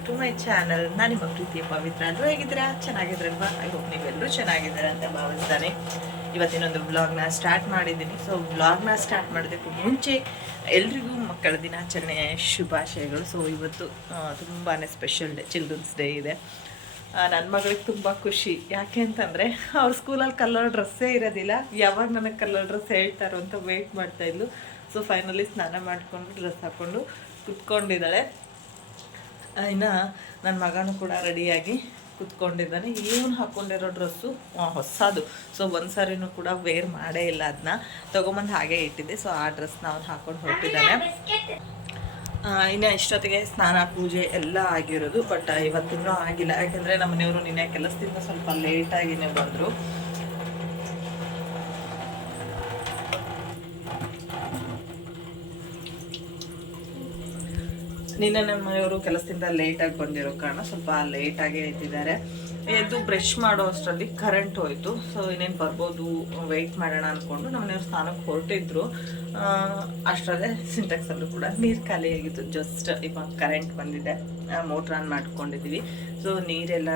Back to my channel. ನಾನು ನಿಮ್ಮ ಪ್ರೀತಿಯ ಪವಿತ್ರ. ಎಲ್ಲರೂ ಹೇಗಿದ್ದೀರಾ? ಚೆನ್ನಾಗಿದ್ರಲ್ವಾ? ಐ ಹೋಪ್ ನೀವೆಲ್ಲರೂ ಚೆನ್ನಾಗಿದ್ದೀರಾ ಅಂತ ಭಾವಿಸ್ತಾನೆ. ಇವತ್ತಿನೊಂದು ವ್ಲಾಗ್ನ ಸ್ಟಾರ್ಟ್ ಮಾಡಿದ್ದೀನಿ. ಸೊ ವ್ಲಾಗ್ನ ಸ್ಟಾರ್ಟ್ ಮಾಡೋದಕ್ಕೂ ಮುಂಚೆ ಎಲ್ರಿಗೂ ಮಕ್ಕಳ ದಿನಾಚರಣೆ ಶುಭಾಶಯಗಳು. ಸೊ ಇವತ್ತು ತುಂಬಾ ಸ್ಪೆಷಲ್ ಡೇ, ಚಿಲ್ಡ್ರನ್ಸ್ ಡೇ ಇದೆ. ನನ್ನ ಮಗಳಿಗೆ ತುಂಬ ಖುಷಿ. ಯಾಕೆ ಅಂತಂದರೆ ಅವ್ರ ಸ್ಕೂಲಲ್ಲಿ ಕಲರ್ ಡ್ರೆಸ್ಸೇ ಇರೋದಿಲ್ಲ. ಯಾವಾಗ ನನಗೆ ಕಲರ್ ಡ್ರೆಸ್ ಹೇಳ್ತಾರೋ ಅಂತ ವೆಯ್ಟ್ ಮಾಡ್ತಾಯಿದ್ಲು. ಸೊ ಫೈನಲಿ ಸ್ನಾನ ಮಾಡಿಕೊಂಡು ಡ್ರೆಸ್ ಹಾಕ್ಕೊಂಡು ಕುತ್ಕೊಂಡಿದ್ದಾಳೆ. ಇನ್ನು ನನ್ನ ಮಗನೂ ಕೂಡ ರೆಡಿಯಾಗಿ ಕುತ್ಕೊಂಡಿದ್ದಾನೆ. ಇವನು ಹಾಕ್ಕೊಂಡಿರೋ ಡ್ರೆಸ್ಸು ಹೊಸದು. ಸೊ ಒಂದು ಸಾರಿನೂ ಕೂಡ ವೇರ್ ಮಾಡೇ ಇಲ್ಲ, ಅದನ್ನ ತೊಗೊಂಬಂದು ಹಾಗೆ ಇಟ್ಟಿದ್ದೆ. ಸೊ ಆ ಡ್ರೆಸ್ನ ಅವನು ಹಾಕ್ಕೊಂಡು ಹೊರಟಿದ್ದಾನೆ. ಇನ್ನು ಇಷ್ಟೊತ್ತಿಗೆ ಸ್ನಾನ ಪೂಜೆ ಎಲ್ಲ ಆಗಿರೋದು. ಬಟ್ ಇವತ್ತಿನ್ನೂ ಆಗಿಲ್ಲ. ಯಾಕೆಂದರೆ ನಮ್ಮ ಮನೆಯವರು ನಿನ್ನೆ ಕೆಲಸದಿಂದ ಸ್ವಲ್ಪ ಲೇಟಾಗಿಯೇ ಬಂದರು. ನಿನ್ನೆ ನಮ್ಮ ಮನೆಯವರು ಕೆಲಸದಿಂದ ಲೇಟಾಗಿ ಬಂದಿರೋ ಕಾರಣ ಸ್ವಲ್ಪ ಲೇಟಾಗೇ ಎದ್ದಿದ್ದಾರೆ. ಎದ್ದು ಬ್ರಷ್ ಮಾಡೋ ಅಷ್ಟರಲ್ಲಿ ಕರೆಂಟ್ ಹೋಯಿತು. ಸೊ ಇನ್ನೇನು ಬರ್ಬೋದು, ವೆಯ್ಟ್ ಮಾಡೋಣ ಅಂದ್ಕೊಂಡು ನಮ್ಮ ಮನೆಯವ್ರು ಸ್ನಾನಕ್ಕೆ ಹೊರಟಿದ್ರು. ಅಷ್ಟರಲ್ಲೇ ಸಿಂಟೆಕ್ಸಲ್ಲೂ ಕೂಡ ನೀರು ಖಾಲಿಯಾಗಿತ್ತು. ಜಸ್ಟ್ ಇವಾಗ ಕರೆಂಟ್ ಬಂದಿದೆ, ಮೋಟ್ರ್ ಆನ್ ಮಾಡ್ಕೊಂಡಿದ್ದೀವಿ. ಸೊ ನೀರೆಲ್ಲ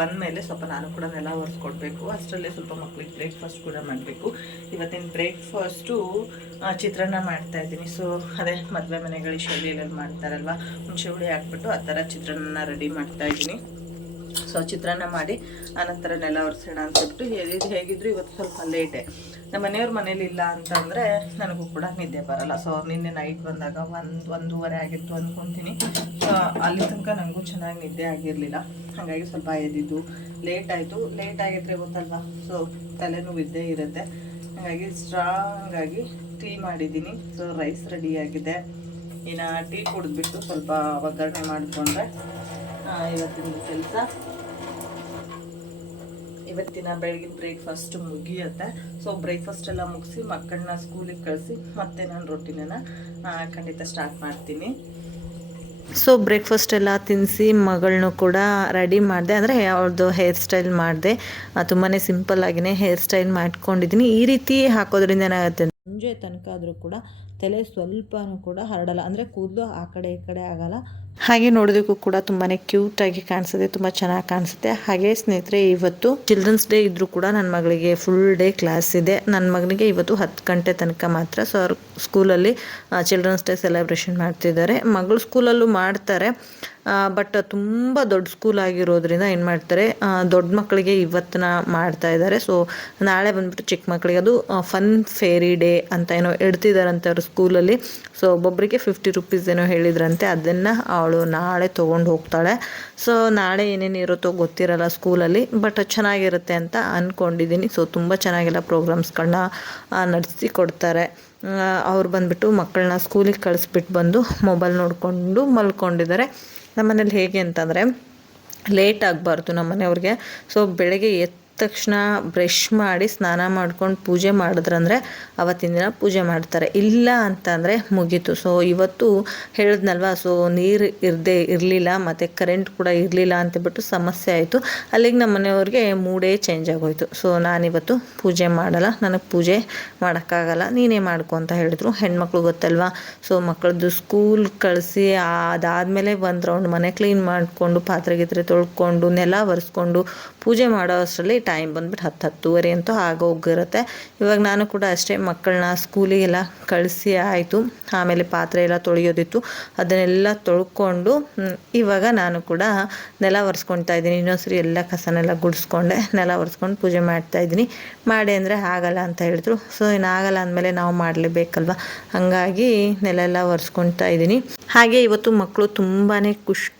ಬಂದ ಮೇಲೆ ಸ್ವಲ್ಪ ನಾನು ಕೂಡ ನೆಲ ಒರೆಸ್ಕೊಡ್ಬೇಕು. ಅಷ್ಟರಲ್ಲೇ ಸ್ವಲ್ಪ ಮಕ್ಕಳಿಗೆ ಬ್ರೇಕ್ಫಾಸ್ಟ್ ಕೂಡ ಮಾಡಬೇಕು. ಇವತ್ತಿನ ಬ್ರೇಕ್ಫಾಸ್ಟು ಚಿತ್ರಾನ್ನ ಮಾಡ್ತಾಯಿದ್ದೀನಿ. ಸೊ ಅದೇ ಮದುವೆ ಮನೆಗಳ ಶೈಲಿಯಲ್ಲಿ ಮಾಡ್ತಾರಲ್ವ, ಹುಣಸೆ ಹುಳಿ ಹಾಕ್ಬಿಟ್ಟು ಆ ಥರ ಚಿತ್ರಾನ್ನ ರೆಡಿ ಮಾಡ್ತಾಯಿದ್ದೀನಿ. ಸೊ ಚಿತ್ರಾನ್ನ ಮಾಡಿ ಆನಂತರ ನೆಲ ಒರೆಸೋಣ ಅಂತಬಿಟ್ಟು ಹೇಗಿದ್ರು ಇವತ್ತು ಸ್ವಲ್ಪ ಲೇಟೆ. ನಮ್ಮ ಮನೆಯವ್ರ ಮನೇಲಿ ಇಲ್ಲ ಅಂತಂದರೆ ನನಗೂ ಕೂಡ ನಿದ್ದೆ ಬರಲ್ಲ. ಸೊ ನಿನ್ನೆ ನೈಟ್ ಬಂದಾಗ ಒಂದೂವರೆ ಆಗಿತ್ತು ಅಂದ್ಕೊತೀನಿ. ಸೊ ಅಲ್ಲಿ ತನಕ ನನಗೂ ಚೆನ್ನಾಗಿ ನಿದ್ದೆ ಆಗಿರಲಿಲ್ಲ. ಹಾಗಾಗಿ ಸ್ವಲ್ಪ ಎದ್ದಿದ್ದು ಲೇಟ್ ಆಯಿತು. ಲೇಟ್ ಆಗಿದ್ರೆ ಗೊತ್ತಲ್ವ, ಸೊ ತಲೆನೂ ಇದ್ದೇ ಇರುತ್ತೆ. ಹಾಗಾಗಿ ಸ್ಟ್ರಾಂಗಾಗಿ ಟೀ ಮಾಡಿದ್ದೀನಿ. ಸೊ ರೈಸ್ ರೆಡಿಯಾಗಿದೆ. ಇನ್ನು ಟೀ ಕುಡಿದ್ಬಿಟ್ಟು ಸ್ವಲ್ಪ ಒಗ್ಗರಣೆ ಮಾಡಿಕೊಂಡ್ರೆ ಇವತ್ತಿನ ಕೆಲಸ, ಇವತ್ತಿನ ಬೆಳಗಿನ ಬ್ರೇಕ್ಫಾಸ್ಟ್ ಮುಗಿಯುತ್ತೆ. ಸೊ ಬ್ರೇಕ್ಫಾಸ್ಟ್ ಎಲ್ಲ ಮುಗಿಸಿ ಮಕ್ಕಳನ್ನ ಸ್ಕೂಲಿಗೆ ಕಳಿಸಿ ಮತ್ತೆ ನಾನು ರೊಟ್ಟಿನ ಖಂಡಿತ ಸ್ಟಾರ್ಟ್ ಮಾಡ್ತೀನಿ. ಸೊ ಬ್ರೇಕ್ಫಾಸ್ಟ್ ಎಲ್ಲ ತಿನ್ನಿಸಿ ಮಗಳನ್ನೂ ಕೂಡ ರೆಡಿ ಮಾಡಿದೆ. ಅಂದರೆ ಅವ್ರದ್ದು ಹೇರ್ ಸ್ಟೈಲ್ ಮಾಡಿದೆ. ತುಂಬಾ ಸಿಂಪಲ್ಲಾಗಿಯೇ ಹೇರ್ ಸ್ಟೈಲ್ ಮಾಡ್ಕೊಂಡಿದ್ದೀನಿ. ಈ ರೀತಿ ಹಾಕೋದ್ರಿಂದ ಏನಾಗುತ್ತೆ, ಮುಂಜೆ ತನಕ ಆದರೂ ಕೂಡ ತಲೆ ಸ್ವಲ್ಪನೂ ಕೂಡ ಹರಡಲ್ಲ. ಅಂದರೆ ಕೂದಲು ಆ ಕಡೆ ಈ ಕಡೆ ಆಗಲ್ಲ. ಹಾಗೆ ನೋಡೋದಕ್ಕೂ ಕೂಡ ತುಂಬಾ ಕ್ಯೂಟಾಗಿ ಕಾಣಿಸುತ್ತೆ, ತುಂಬ ಚೆನ್ನಾಗಿ ಕಾಣಿಸುತ್ತೆ. ಹಾಗೆ ಸ್ನೇಹಿತರೆ, ಇವತ್ತು ಚಿಲ್ಡ್ರನ್ಸ್ ಡೇ ಇದ್ದರೂ ಕೂಡ ನನ್ನ ಮಗಳಿಗೆ ಫುಲ್ ಡೇ ಕ್ಲಾಸ್ ಇದೆ. ನನ್ನ ಮಗನಿಗೆ ಇವತ್ತು 10 ಗಂಟೆ ತನಕ ಮಾತ್ರ. ಸೊ ಅವ್ರ ಸ್ಕೂಲಲ್ಲಿ ಚಿಲ್ಡ್ರನ್ಸ್ ಡೇ ಸೆಲೆಬ್ರೇಷನ್ ಮಾಡ್ತಿದ್ದಾರೆ. ಮಗಳು ಸ್ಕೂಲಲ್ಲೂ ಮಾಡ್ತಾರೆ. ಬಟ್ ತುಂಬ ದೊಡ್ಡ ಸ್ಕೂಲ್ ಆಗಿರೋದ್ರಿಂದ ಏನು ಮಾಡ್ತಾರೆ, ದೊಡ್ಡ ಮಕ್ಕಳಿಗೆ ಇವತ್ತನ್ನ ಮಾಡ್ತಾ ಇದ್ದಾರೆ. ಸೊ ನಾಳೆ ಬಂದುಬಿಟ್ಟು ಚಿಕ್ಕ ಮಕ್ಕಳಿಗೆ ಅದು ಫನ್ ಫೇರಿ ಡೇ ಅಂತ ಏನೋ ಇಡ್ತಿದ್ದಾರಂತೆ ಅವ್ರ ಸ್ಕೂಲಲ್ಲಿ. ಸೊ ಒಬ್ಬೊಬ್ಬರಿಗೆ 50 ರೂಪೀಸ್ ಏನೋ ಹೇಳಿದ್ರಂತೆ. ಅದನ್ನು ಅವಳು ನಾಳೆ ತೊಗೊಂಡು ಹೋಗ್ತಾಳೆ. ಸೊ ನಾಳೆ ಏನೇನು ಇರುತ್ತೋ ಗೊತ್ತಿರಲ್ಲ ಸ್ಕೂಲಲ್ಲಿ, ಬಟ್ ಚೆನ್ನಾಗಿರುತ್ತೆ ಅಂತ ಅಂದ್ಕೊಂಡಿದ್ದೀನಿ. ಸೊ ತುಂಬ ಚೆನ್ನಾಗೆಲ್ಲ ಪ್ರೋಗ್ರಾಮ್ಸ್ಗಳನ್ನ ನಡೆಸಿ ಕೊಡ್ತಾರೆ. ಅವ್ರು ಬಂದುಬಿಟ್ಟು ಮಕ್ಕಳನ್ನ ಸ್ಕೂಲಿಗೆ ಕಳಿಸ್ಬಿಟ್ಟು ಬಂದು ಮೊಬೈಲ್ ನೋಡಿಕೊಂಡು ಮಲ್ಕೊಂಡಿದ್ದಾರೆ. ನಮ್ಮನೇಲಿ ಹೇಗೆ ಅಂತಂದರೆ ಲೇಟ್ ಆಗಬಾರ್ದು ನಮ್ಮ ಮನೆಯವ್ರಿಗೆ. ಸೊ ಬೆಳಗ್ಗೆ ಎದ್ದ ತಕ್ಷಣ ಬ್ರಷ್ ಮಾಡಿ ಸ್ನಾನ ಮಾಡ್ಕೊಂಡು ಪೂಜೆ ಮಾಡಿದ್ರಂದರೆ ಅವತ್ತಿನ ದಿನ ಪೂಜೆ ಮಾಡ್ತಾರೆ. ಇಲ್ಲ ಅಂತಂದರೆ ಮುಗೀತು. ಸೊ ಇವತ್ತು ಹೇಳಿದ್ನಲ್ವ, ಸೊ ನೀರು ಇರಲಿಲ್ಲ ಮತ್ತು ಕರೆಂಟ್ ಕೂಡ ಇರಲಿಲ್ಲ ಅಂತಬಿಟ್ಟು ಸಮಸ್ಯೆ ಆಯಿತು. ಅಲ್ಲಿಗೆ ನಮ್ಮ ಮನೆಯವ್ರಿಗೆ ಮೂಡೇ ಚೇಂಜ್ ಆಗೋಯಿತು. ಸೊ ನಾನಿವತ್ತು ಪೂಜೆ ಮಾಡಲ್ಲ, ನನಗೆ ಪೂಜೆ ಮಾಡೋಕ್ಕಾಗಲ್ಲ, ನೀನೇ ಮಾಡ್ಕೊ ಅಂತ ಹೇಳಿದ್ರು. ಹೆಣ್ಮಕ್ಳು ಗೊತ್ತಲ್ವ. ಸೊ ಮಕ್ಕಳದ್ದು ಸ್ಕೂಲ್ ಕಳಿಸಿ ಅದಾದಮೇಲೆ ಒಂದು ರೌಂಡ್ ಮನೆ ಕ್ಲೀನ್ ಮಾಡಿಕೊಂಡು ಪಾತ್ರೆ ಗಿತ್ರೆ ತೊಳ್ಕೊಂಡು ನೆಲ ಒರೆಸ್ಕೊಂಡು ಪೂಜೆ ಮಾಡೋ ಅಷ್ಟರಲ್ಲಿ ಟೈಮ್ ಬಂದ್ಬಿಟ್ಟು 10-10:30 ಅಂತೂ ಆಗೋಗಿರುತ್ತೆ. ಇವಾಗ ನಾನು ಕೂಡ ಅಷ್ಟೇ ಮಕ್ಕಳನ್ನ ಸ್ಕೂಲಿಗೆಲ್ಲ ಕಳಿಸಿ ಆಯಿತು. ಆಮೇಲೆ ಪಾತ್ರೆ ಎಲ್ಲ ತೊಳೆಯೋದಿತ್ತು, ಅದನ್ನೆಲ್ಲ ತೊಳ್ಕೊಂಡು ಇವಾಗ ನಾನು ಕೂಡ ನೆಲ ಒರೆಸ್ಕೊಳ್ತಾ ಇದ್ದೀನಿ. ಇನ್ನೊಂದ್ಸರಿ ಎಲ್ಲ ಕಸನೆಲ್ಲ ಗುಡಿಸ್ಕೊಂಡೆ ನೆಲ ಒರೆಸ್ಕೊಂಡು ಪೂಜೆ ಮಾಡ್ತಾಯಿದ್ದೀನಿ. ಮಾಡಿ ಅಂದರೆ ಆಗಲ್ಲ ಅಂತ ಹೇಳಿದ್ರು. ಸೊ ಇನ್ನಾಗಲ್ಲ ಅಂದಮೇಲೆ ನಾವು ಮಾಡಲೇಬೇಕಲ್ವ, ಹಾಗಾಗಿ ನೆಲ ಎಲ್ಲ ಒರೆಸ್ಕೊಳ್ತಾ ಇದ್ದೀನಿ. ಹಾಗೆ ಇವತ್ತು ಮಕ್ಕಳು ತುಂಬಾ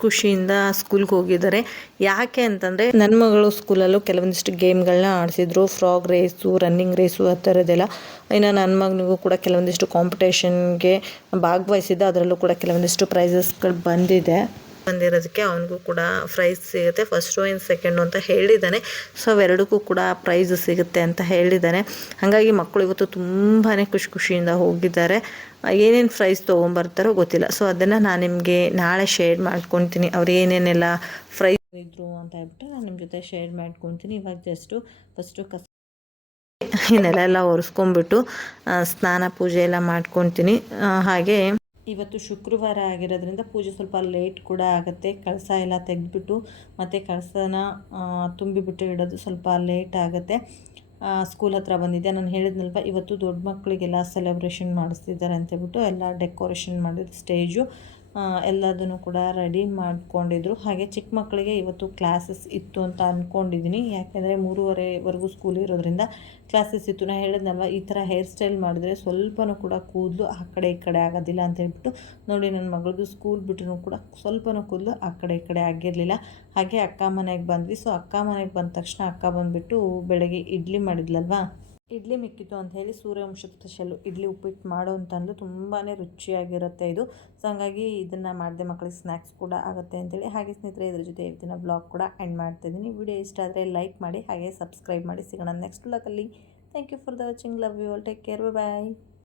ಖುಷಿಯಿಂದ ಸ್ಕೂಲ್ಗೆ ಹೋಗಿದ್ದಾರೆ. ಯಾಕೆ ಅಂತಂದರೆ ನನ್ನ ಮಗಳು ಸ್ಕೂಲಲ್ಲೂ ಕೆಲವೊಂದಿಷ್ಟು ಗೇಮ್ಗಳನ್ನ ಆಡಿಸಿದ್ರು. ಫ್ರಾಗ್ ರೇಸು, ರನ್ನಿಂಗ್ ರೇಸು ಆ ಥರದ್ದೆಲ್ಲ. ಇನ್ನು ನನ್ನ ಮಗನಿಗೂ ಕೂಡ ಕೆಲವೊಂದಿಷ್ಟು ಕಾಂಪಿಟೇಷನ್ಗೆ ಭಾಗವಹಿಸಿದ್ದ, ಅದರಲ್ಲೂ ಕೂಡ ಕೆಲವೊಂದಿಷ್ಟು ಪ್ರೈಸಸ್ಗಳು ಬಂದಿರೋದಕ್ಕೆ ಅವನಿಗೂ ಕೂಡ ಪ್ರೈಸ್ ಸಿಗುತ್ತೆ. ಫಸ್ಟು ಆ್ಯಂಡ್ ಸೆಕೆಂಡು ಅಂತ ಹೇಳಿದ್ದಾನೆ. ಸೊ ಅವೆರಡಕ್ಕೂ ಕೂಡ ಪ್ರೈಸ್ ಸಿಗುತ್ತೆ ಅಂತ ಹೇಳಿದ್ದಾನೆ. ಹಾಗಾಗಿ ಮಕ್ಕಳು ಇವತ್ತು ತುಂಬಾ ಖುಷಿಯಿಂದ ಹೋಗಿದ್ದಾರೆ. ಏನೇನು ಪ್ರೈಸ್ ತೊಗೊಂಬರ್ತಾರೋ ಗೊತ್ತಿಲ್ಲ. ಸೊ ಅದನ್ನು ನಾನು ನಿಮಗೆ ನಾಳೆ ಶೇರ್ ಮಾಡ್ಕೊತೀನಿ, ಅವ್ರು ಏನೇನೆಲ್ಲ ಪ್ರೈಸ್ ಇದ್ರು ಅಂತ ಹೇಳ್ಬಿಟ್ಟು ನಾನು ನಿಮ್ಮ ಜೊತೆ ಶೇರ್ ಮಾಡ್ಕೊತೀನಿ. ಇವಾಗ ಫಸ್ಟು ನೆಲ ಎಲ್ಲ ಒರೆಸ್ಕೊಂಡ್ಬಿಟ್ಟು ಸ್ನಾನ ಪೂಜೆ ಎಲ್ಲ ಮಾಡ್ಕೊತೀನಿ. ಹಾಗೆ ಇವತ್ತು ಶುಕ್ರವಾರ ಆಗಿರೋದ್ರಿಂದ ಪೂಜೆ ಸ್ವಲ್ಪ ಲೇಟ್ ಕೂಡ ಆಗುತ್ತೆ. ಕಳಸ ಎಲ್ಲ ತೆಗೆದ್ಬಿಟ್ಟು ಮತ್ತು ಕಳಸನ ತುಂಬಿಬಿಟ್ಟು ಇಡೋದು ಸ್ವಲ್ಪ ಲೇಟ್ ಆಗುತ್ತೆ. ಸ್ಕೂಲ್ ಹತ್ರ ಬಂದಿದ್ದೆ. ನಾನು ಹೇಳಿದ್ನಲ್ವ ಇವತ್ತು ದೊಡ್ಡ ಮಕ್ಕಳಿಗೆಲ್ಲ ಸೆಲೆಬ್ರೇಷನ್ ಮಾಡಿಸ್ತಿದ್ದಾರೆ ಅಂತೇಳ್ಬಿಟ್ಟು ಎಲ್ಲ ಡೆಕೋರೇಷನ್ ಮಾಡಿದ್ರು. ಸ್ಟೇಜು ಎಲ್ಲದನ್ನು ಕೂಡ ರೆಡಿ ಮಾಡ್ಕೊಂಡಿದ್ರು. ಹಾಗೆ ಚಿಕ್ಕ ಮಕ್ಕಳಿಗೆ ಇವತ್ತು ಕ್ಲಾಸಸ್ ಇತ್ತು ಅಂತ ಅಂದ್ಕೊಂಡಿದ್ದೀನಿ. ಯಾಕೆಂದರೆ 3:30ವರೆಗೂ ಸ್ಕೂಲ್ ಇರೋದ್ರಿಂದ ಕ್ಲಾಸಸ್ ಇತ್ತು. ನಾನು ಹೇಳಿದ್ನಲ್ವ ಈ ಥರ ಹೇರ್ ಸ್ಟೈಲ್ ಮಾಡಿದ್ರೆ ಸ್ವಲ್ಪನೂ ಕೂಡ ಕೂದಲು ಆ ಕಡೆ ಈ ಕಡೆ ಆಗೋದಿಲ್ಲ ಅಂತ ಹೇಳ್ಬಿಟ್ಟು ನೋಡಿ, ನನ್ನ ಮಗಳದ್ದು ಸ್ಕೂಲ್ ಬಿಟ್ಟರೂ ಕೂಡ ಸ್ವಲ್ಪನೂ ಕೂದಲು ಆ ಕಡೆ ಈ ಕಡೆ ಆಗಿರಲಿಲ್ಲ. ಹಾಗೆ ಅಕ್ಕ ಮನೆಗೆ ಬಂದ್ವಿ. ಸೊ ಅಕ್ಕ ಮನೆಗೆ ಬಂದ ತಕ್ಷಣ ಅಕ್ಕ ಬಂದುಬಿಟ್ಟು ಬೆಳಗ್ಗೆ ಇಡ್ಲಿ ಮಾಡಿದ್ಲಲ್ವಾ, ಇಡ್ಲಿ ಮಿಕ್ಕಿತ್ತು ಅಂತ ಹೇಳಿ ಸೂರ್ಯವಂಶದ ಸ್ಪೆಷಲ್ಲು ಇಡ್ಲಿ ಉಪ್ಪಿಟ್ಟು ಮಾಡೋ ಅಂತಂದು ತುಂಬಾ ರುಚಿಯಾಗಿರುತ್ತೆ ಇದು. ಸೊ ಹಂಗಾಗಿ ಇದನ್ನು ಮಾಡಿದೆ, ಮಕ್ಕಳಿಗೆ ಸ್ನ್ಯಾಕ್ಸ್ ಕೂಡ ಆಗುತ್ತೆ ಅಂತೇಳಿ. ಹಾಗೆ ಸ್ನೇಹಿತರೆ, ಇದ್ರ ಜೊತೆ ಇವತ್ತಿನ ಬ್ಲಾಗ್ ಕೂಡ ಎಂಡ್ ಮಾಡ್ತಾಯಿದ್ದೀನಿ. ವಿಡಿಯೋ ಇಷ್ಟ ಆದರೆ ಲೈಕ್ ಮಾಡಿ, ಹಾಗೆ ಸಬ್ಸ್ಕ್ರೈಬ್ ಮಾಡಿ. ಸಿಗೋಣ ನೆಕ್ಸ್ಟ್ ಬ್ಲಾಗಲ್ಲಿ. Thank you for the watching. Love you all. Take care. Bye.